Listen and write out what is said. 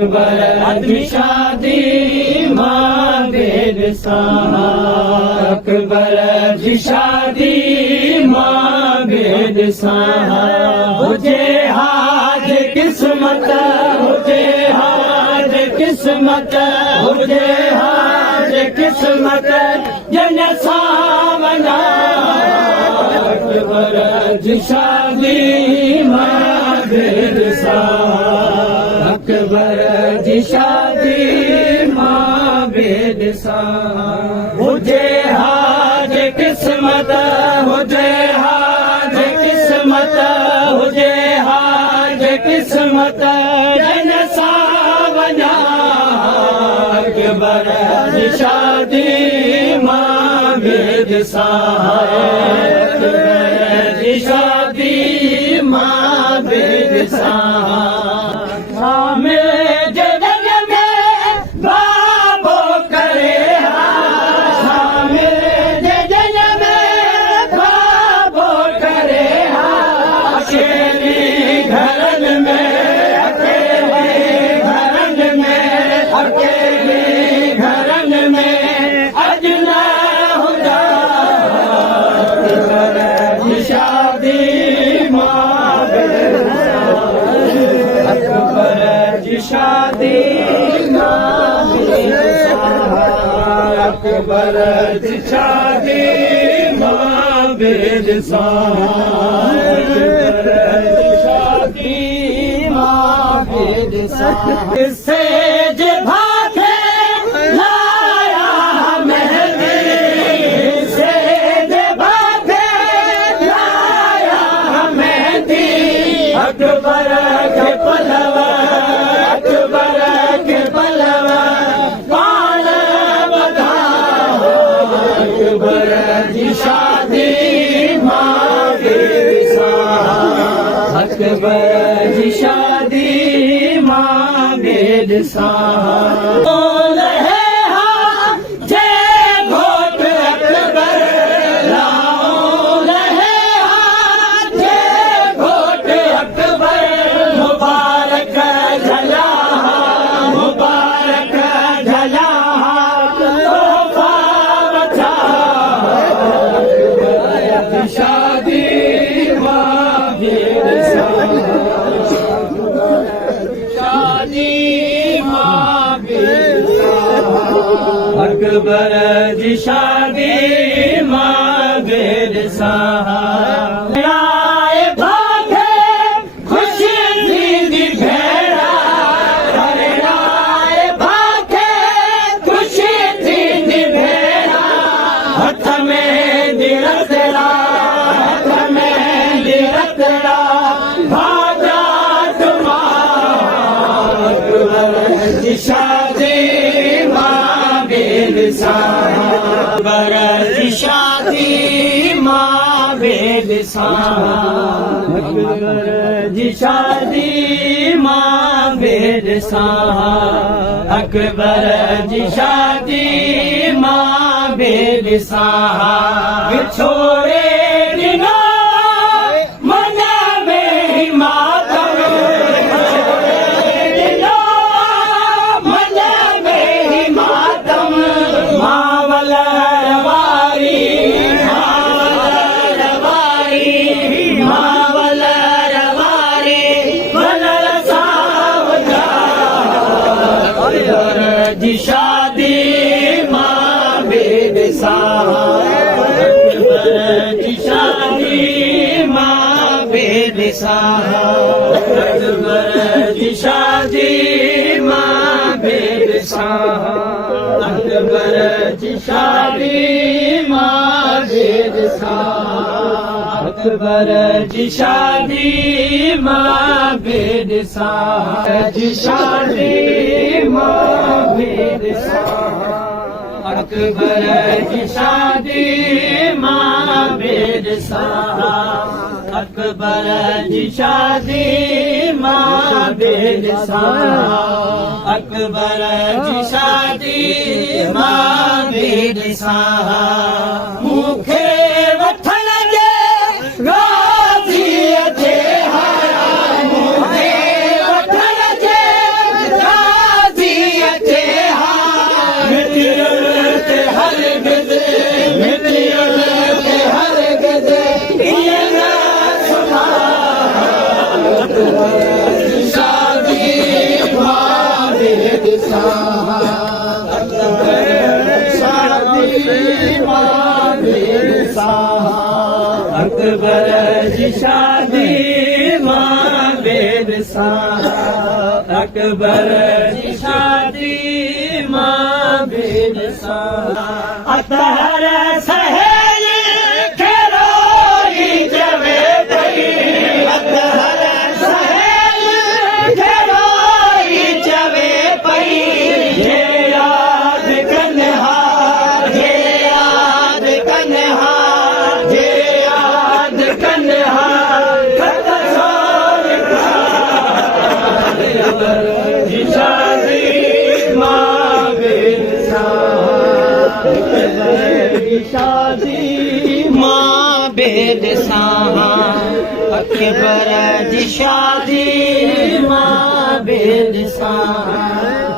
अकबर जी शादी मां बेद सां अकबर जी शादी मां बेद सां हुजे हाज किस्मत हुजे हाज किस्मत हुजे हाज किस्मत जन सावना अकबर जी शादी मां बेद सां अकबर जी शादी मां बेद सां हुजे हाज किस्मत हुजे हाज किस्मत हुजे हाज किस्मत जन सावना अकबर जी शादी मां बेद सां अकबर जी शादी मां बेद सां अकबर जी शादी मां बेद सां अकबर जी शादी मां बेद सां सेज भागे लाया मेहंदी सेज भागे लाया मेहंदी अकबर के पलवा अकबर के पलवा अकबर जी शादी मां बेद सां अकबर जी शादी मां बेद सां अकबर जी शादी मां बेद सां आए भागे खुशी थींदी भेड़ा आए भागे खुशी थींदी भेड़ा हथ में दिरतड़ा हथ में दिरतड़ा भाजा तुमा अकबर जी शादी अकबर जी शादी मां बेद सां अकबर जी शादी मां बेद सां अकबर जी शादी मां बेद सां विछोड़े ॾिनो मन में मातम जी शादी मां बेद सां अकबर जी शादी मां बेद सां अकबर जी शादी मां बेद सां अकबर जी शादी मां बेद सां अकबर जी शादी मां बेद सां जी शादी मां बेद सां अकबर जी शादी मां बेद सां अकबर जी शादी मां बेद सां अकबर जी शादी मां बेद सां मूंखे वठण जे राज़ी अचे मूंखे वठण जे अकबर जी शादी मां बेद सां अकबर जी शादी मां बेद सां अतहर सहेली खे रोई जवे पई अतहर सहेली खे रोई जवे पई जे याद कन्हा जे याद कन्हा जे याद कन्हा खत जी शादी मां बेद सां शादी मां बेद सां अकबर जी शादी मां बेद सां